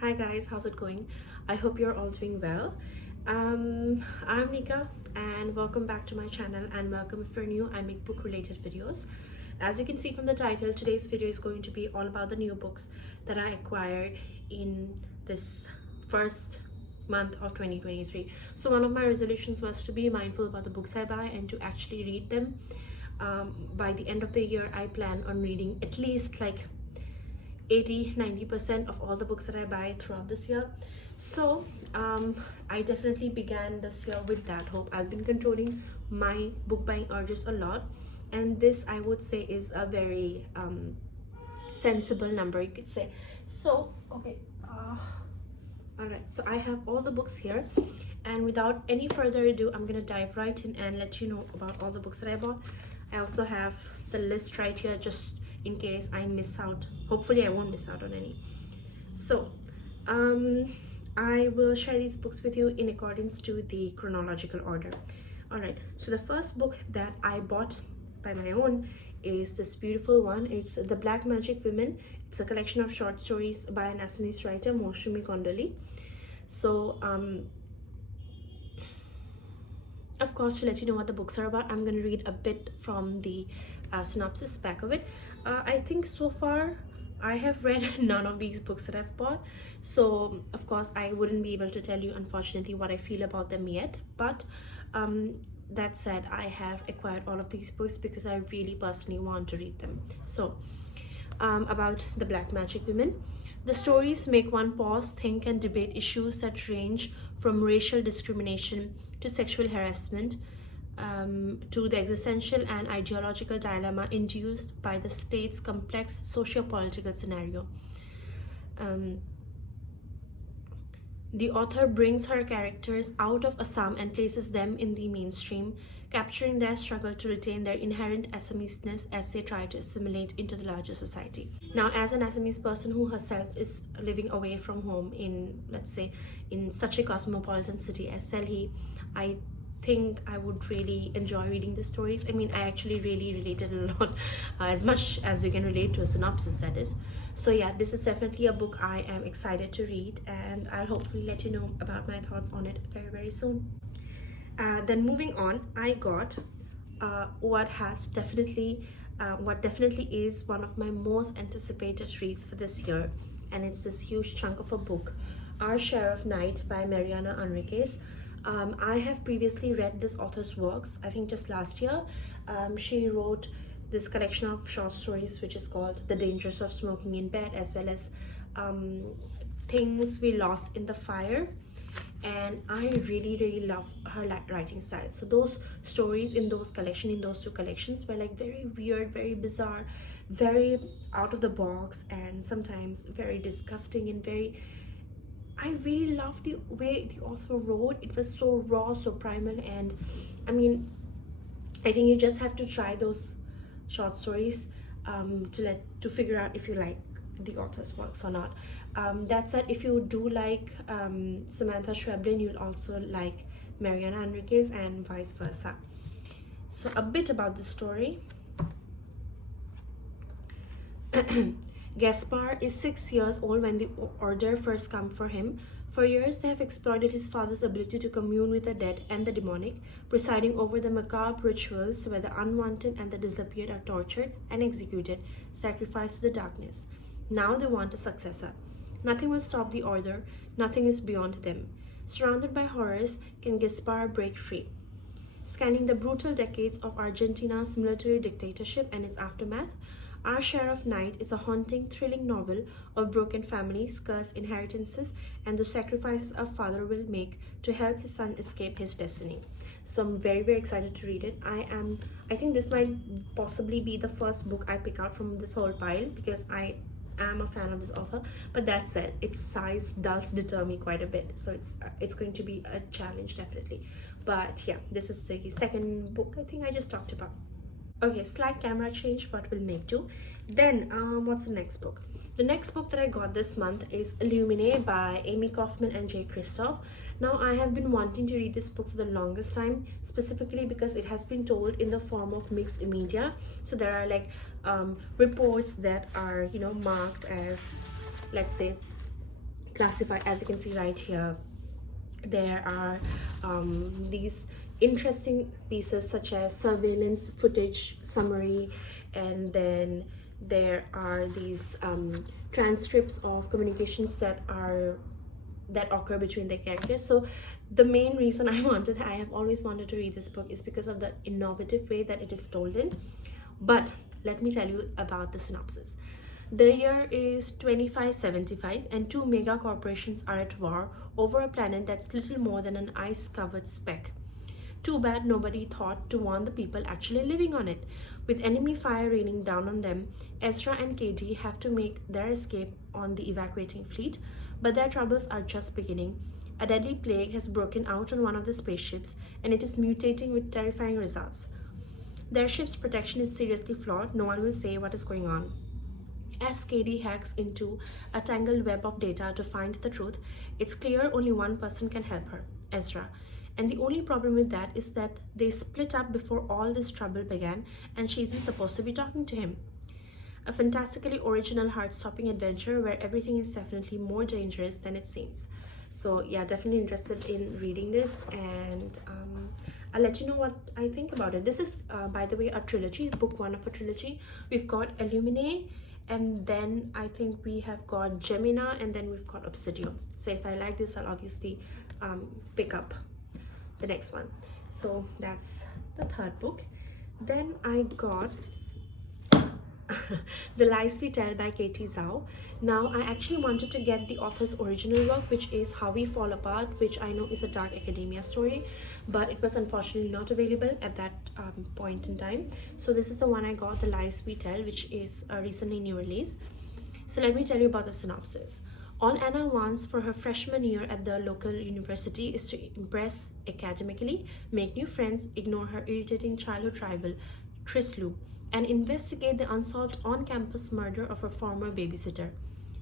Hi guys, how's it going? I hope you're all doing well. I'm Nika and welcome back to my channel, and welcome if you're new. I make book related videos. As you can see from the title, today's video is going to be all about the new books that I acquired in this first month of 2023. So one of my resolutions was to be mindful about the books I buy and to actually read them. By the end of the year, I plan on reading at least like 80-90% of all the books that I buy throughout this year. So I definitely began this year with that hope. I've been controlling my book buying urges a lot, and this I would say is a very sensible number, you could say. So okay, all right, so I have all the books here, and without any further ado, I'm gonna dive right in and let you know about all the books that I bought. I also have the list right here just in case I miss out. Hopefully I won't miss out on any. So I will share these books with you in accordance to the chronological order. All right, so the first book that I bought by my own is this beautiful one. It's The Black Magic Women. It's a collection of short stories by an Assamese writer, Moshumi Kondoli. So of course, to let you know what the books are about, I'm going to read a bit from the synopsis back of it. I think so far I have read none of these books that I've bought, so of course I wouldn't be able to tell you, unfortunately, what I feel about them yet. But that said, I have acquired all of these books because I really personally want to read them. So about The Black Magic Women. The stories make one pause, think, and debate issues that range from racial discrimination to sexual harassment, to the existential and ideological dilemma induced by the state's complex socio-political scenario. The author brings her characters out of Assam and places them in the mainstream, capturing their struggle to retain their inherent Assamese-ness as they try to assimilate into the larger society. Now, as an Assamese person who herself is living away from home in, let's say, in such a cosmopolitan city as Delhi, I think I would really enjoy reading the stories. I mean, I actually really related a lot, as much as you can relate to a synopsis, that is. So yeah, this is definitely a book I am excited to read, and I'll hopefully let you know about my thoughts on it very, very soon. Then moving on, I got what definitely is one of my most anticipated reads for this year, and it's this huge chunk of a book, Our Share of Night by Mariana Enriquez. I have previously read this author's works, I think just last year. She wrote this collection of short stories which is called The Dangers of Smoking in Bed, as well as Things We Lost in the Fire. And I really love her writing style. So those stories in those two collections were like very weird, very bizarre, very out of the box, and sometimes very disgusting and very, I really loved the way the author wrote. It was so raw, so primal, and I mean, I think you just have to try those short stories to figure out if you like the author's works or not. That said, if you do like Samantha Schweblin, you'll also like Mariana Enriquez, and vice versa. So a bit about the story. Gaspar is 6 years old when the order first come for him. For years, they have exploited his father's ability to commune with the dead and the demonic, presiding over the macabre rituals where the unwanted and the disappeared are tortured and executed, sacrificed to the darkness. Now they want a successor. Nothing will stop the order. Nothing is beyond them. Surrounded by horrors, can Gaspar break free? Scanning the brutal decades of Argentina's military dictatorship and its aftermath, Our Share of Night is a haunting, thrilling novel of broken families, cursed inheritances, and the sacrifices a father will make to help his son escape his destiny. So I'm very excited to read it. I think this might possibly be the first book I pick out from this whole pile, because I am a fan of this author. But that said, its size does deter me quite a bit, so it's going to be a challenge, definitely. But yeah, this is the second book I think I just talked about. Okay, slight camera change, but we'll make do. Then what's the next book? The next book that I got this month is Illuminae by Amy Kaufman and Jay Kristoff. Now, I have been wanting to read this book for the longest time, specifically because it has been told in the form of mixed media. So there are like reports that are, marked as, let's say, classified, as you can see right here. There are these interesting pieces such as surveillance footage summary, and then there are these transcripts of communications that occur between the characters. So the main reason I have always wanted to read this book is because of the innovative way that it is told in. But let me tell you about the synopsis. The year is 2575 and two mega corporations are at war over a planet that's little more than an ice-covered speck. Too bad nobody thought to warn the people actually living on it. With enemy fire raining down on them, Ezra and Katie have to make their escape on the evacuating fleet, but their troubles are just beginning. A deadly plague has broken out on one of the spaceships, and it is mutating with terrifying results. Their ship's protection is seriously flawed. No one will say what is going on. As Katie hacks into a tangled web of data to find the truth, it's clear only one person can help her, Ezra. And the only problem with that is that they split up before all this trouble began, and she isn't supposed to be talking to him. A fantastically original, heart-stopping adventure where everything is definitely more dangerous than it seems. So yeah, definitely interested in reading this, and I'll let you know what I think about it. This is, by the way, a trilogy, book one of a trilogy. We've got Illuminae, and then I think we have got Gemina, and then we've got Obsidian. So if I like this, I'll obviously pick up the next one. So that's the third book. Then I got The Lies We Tell by Katie Zhao. Now I actually wanted to get the author's original work, which is How We Fall Apart, which I know is a dark academia story, but it was unfortunately not available at that point in time. So this is the one I got, The Lies We Tell, which is a recently new release. So let me tell you about the synopsis. All Anna wants for her freshman year at the local university is to impress academically, make new friends, ignore her irritating childhood rival, Tris Lu, and investigate the unsolved on-campus murder of her former babysitter.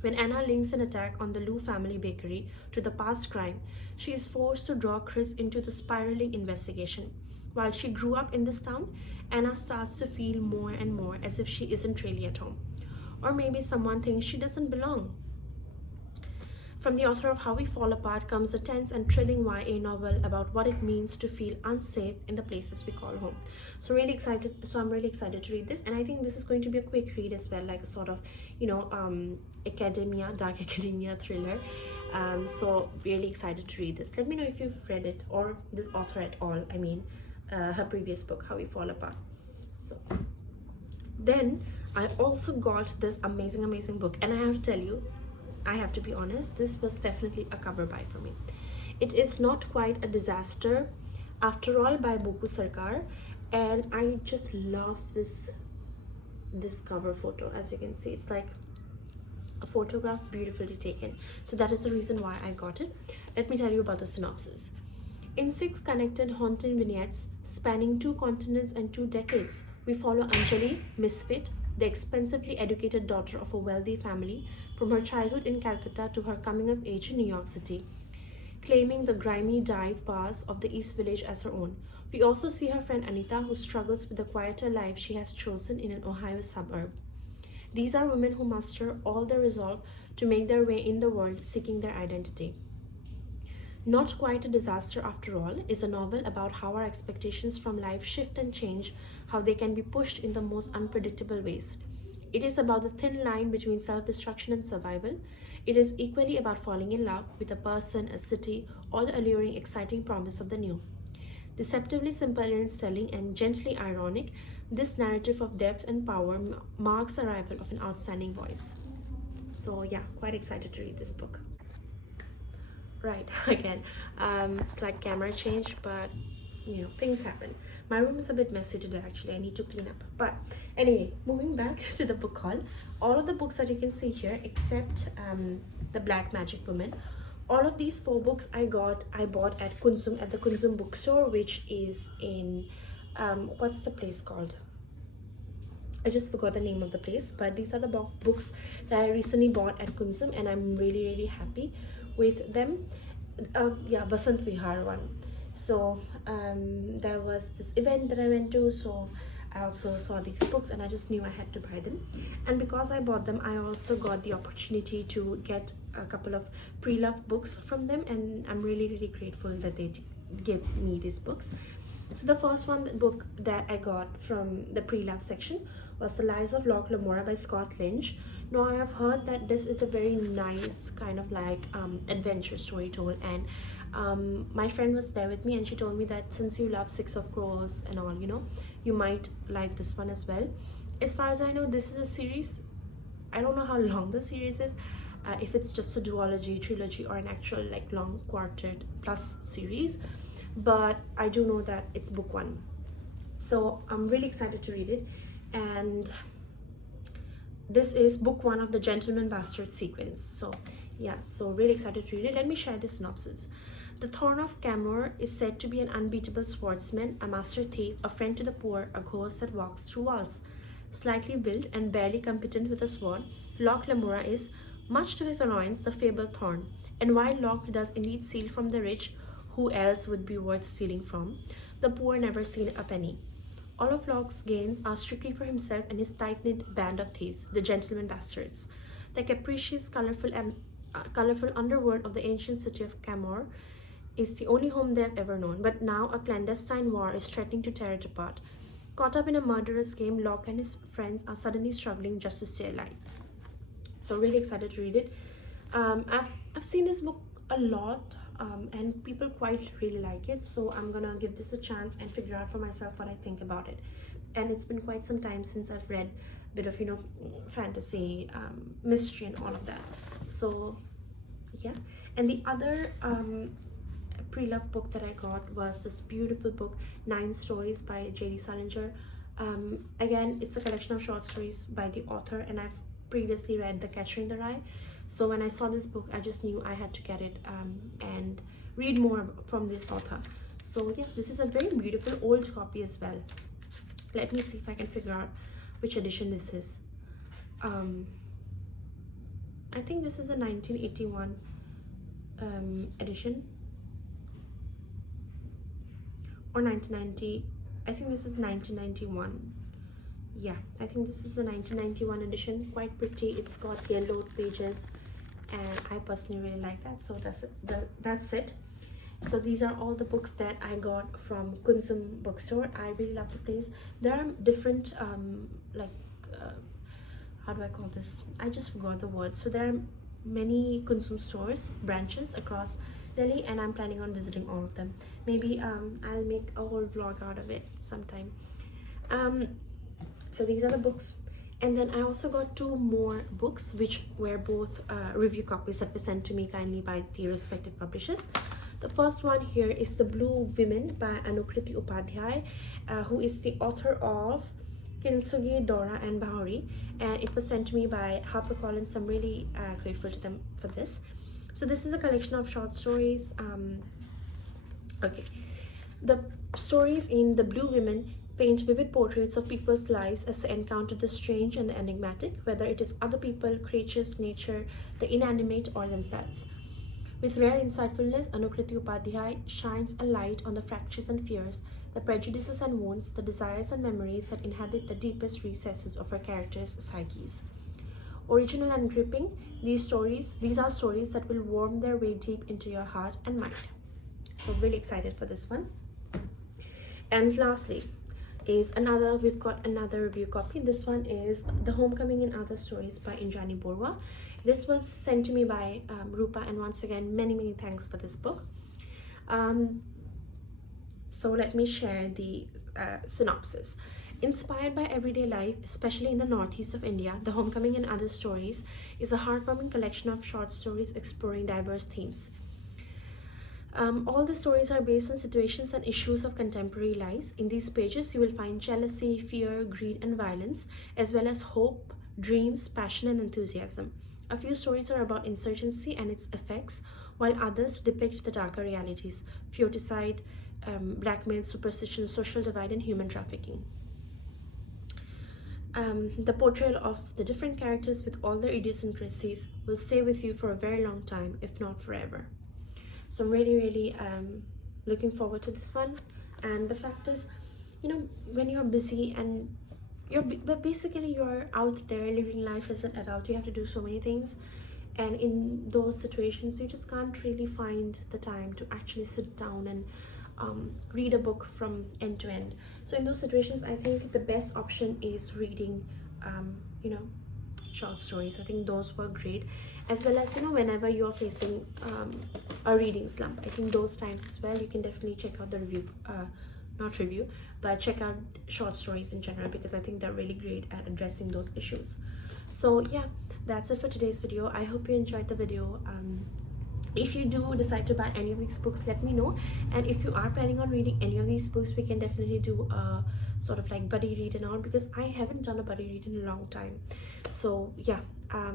When Anna links an attack on the Lu family bakery to the past crime, she is forced to draw Chris into the spiraling investigation. While she grew up in this town, Anna starts to feel more and more as if she isn't really at home. Or maybe someone thinks she doesn't belong. From the author of How We Fall Apart comes a tense and thrilling YA novel about what it means to feel unsafe in the places we call home. So I'm really excited to read this, and I think this is going to be a quick read as well, like a sort of, dark academia thriller. So really excited to read this. Let me know if you've read it or this author at all. I mean, her previous book, How We Fall Apart. So then I also got this amazing book, and I have to tell you, I have to be honest, this was definitely a cover buy for me. It is Not Quite a Disaster, After All, by Boku Sarkar, and I just love this cover photo. As you can see, it's like a photograph beautifully taken. So that is the reason why I got it. Let me tell you about the synopsis. In 6 connected haunting vignettes spanning 2 continents and 2 decades, we follow Anjali, misfit, the expensively educated daughter of a wealthy family, from her childhood in Calcutta to her coming of age in New York City, claiming the grimy dive bars of the East Village as her own. We also see her friend Anita, who struggles with the quieter life she has chosen in an Ohio suburb. These are women who muster all their resolve to make their way in the world, seeking their identity. Not Quite a Disaster After All is a novel about how our expectations from life shift and change, how they can be pushed in the most unpredictable ways. It is about the thin line between self-destruction and survival. It is equally about falling in love with a person, a city, or the alluring, exciting promise of the new. Deceptively simple in its telling and gently ironic, this narrative of depth and power marks the arrival of an outstanding voice. So yeah, quite excited to read this book. Right, again, slight camera change, but things happen. My room is a bit messy today, actually. I need to clean up. But anyway, moving back to the book haul, all of the books that you can see here, except The Black Magic Woman, all of these 4 books I bought at Kunzum, at the Kunzum bookstore, which is in what's the place called? I just forgot the name of the place, but these are the books that I recently bought at Kunzum, and I'm really happy with them. Basant Vihar one. So there was this event that I went to, so I also saw these books and I just knew I had to buy them. And because I bought them, I also got the opportunity to get a couple of pre-loved books from them, and I'm really grateful that they give me these books. So the first book that I got from the pre-loved section was The Lies of Locke Lamora by Scott Lynch. Now I have heard that this is a very nice kind of like adventure story told, and my friend was there with me and she told me that since you love Six of Crows and all, you know, you might like this one as well. As far as I know, this is a series. I don't know how long the series is, if it's just a duology, trilogy, or an actual like long quartet plus series, but I do know that it's book one. So I'm really excited to read it, and this is book one of the Gentleman Bastard sequence. So yeah, so really excited to read it. Let me share the synopsis. The Thorn of Camor is said to be an unbeatable swordsman, a master thief, a friend to the poor, a ghost that walks through walls. Slightly built and barely competent with a sword, Locke Lamora is, much to his annoyance, the fabled Thorn. And while Locke does indeed steal from the rich, who else would be worth stealing from? The poor never see a penny. All of Locke's gains are strictly for himself and his tight-knit band of thieves, the Gentleman Bastards. The capricious, colorful underworld of the ancient city of Camor is the only home they have ever known, but now a clandestine war is threatening to tear it apart. Caught up in a murderous game, Locke and his friends are suddenly struggling just to stay alive. So really excited to read it. I've seen this book a lot, and people quite really like it, so I'm gonna give this a chance and figure out for myself what I think about it. And it's been quite some time since I've read a bit of, you know, fantasy, mystery and all of that. So yeah. And the other pre-loved book that I got was this beautiful book, 9 Stories by J.D. Salinger. Again, it's a collection of short stories by the author, and I've previously read The Catcher in the Rye. So when I saw this book, I just knew I had to get it and read more from this author. So yeah, this is a very beautiful old copy as well. Let me see if I can figure out which edition this is. I think this is a 1981 edition, or 1990. I think this is 1991. Yeah, I think this is a 1991 edition. Quite pretty. It's got yellowed pages, and I personally really like that. So that's it. So these are all the books that I got from Kunzum bookstore. I really love the place. There are different how do I call this? I just forgot the word. So there are many Kunzum stores, branches across Delhi, and I'm planning on visiting all of them. Maybe I'll make a whole vlog out of it sometime. So these are the books, and then I also got 2 more books, which were both review copies that were sent to me kindly by the respective publishers. The first one here is The Blue Women by Anukriti Upadhyay, who is the author of Kintsugi, Dora and Bahuri, and it was sent to me by Harper. I'm really grateful to them for this. So this is a collection of short stories. Okay, the stories in The Blue Women paint vivid portraits of people's lives as they encounter the strange and the enigmatic, whether it is other people, creatures, nature, the inanimate, or themselves. With rare insightfulness, Anukriti Upadhyay shines a light on the fractures and fears, the prejudices and wounds, the desires and memories that inhabit the deepest recesses of her characters' psyches. Original and gripping, these are stories that will worm their way deep into your heart and mind. So really excited for this one. And lastly we've got another review copy. This one is The Homecoming and Other Stories by Indrani Borwa. This was sent to me by Rupa, and once again, many thanks for this book. So let me share the synopsis. Inspired by everyday life, especially in the northeast of India, The Homecoming and Other Stories is a heartwarming collection of short stories exploring diverse themes. All the stories are based on situations and issues of contemporary lives. In these pages, you will find jealousy, fear, greed, and violence, as well as hope, dreams, passion, and enthusiasm. A few stories are about insurgency and its effects, while others depict the darker realities: feudicide, blackmail, superstition, social divide, and human trafficking. The portrayal of the different characters with all their idiosyncrasies will stay with you for a very long time, if not forever. So I'm really looking forward to this one. And the fact is, you know, when you're busy and you're out there living life as an adult, you have to do so many things, and in those situations you just can't really find the time to actually sit down and read a book from end to end. So in those situations, I think the best option is reading you know, short stories. I think those were great, as well as, you know, whenever you're facing a reading slump, I think those times as well you can definitely check out the review, not review, but check out short stories in general, because I think they're really great at addressing those issues. So yeah, that's it for today's video. I hope you enjoyed the video. If you do decide to buy any of these books, let me know, and if you are planning on reading any of these books, we can definitely do a sort of like buddy read and all, because I haven't done a buddy read in a long time. So yeah,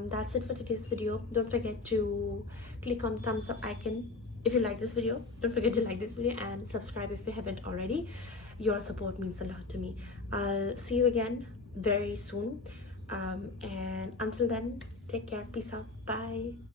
that's it for today's video. Don't forget to click on the thumbs up icon if you like this video. Don't forget to like this video and subscribe if you haven't already. Your support means a lot to me. I'll see you again very soon, and until then, take care. Peace out. Bye.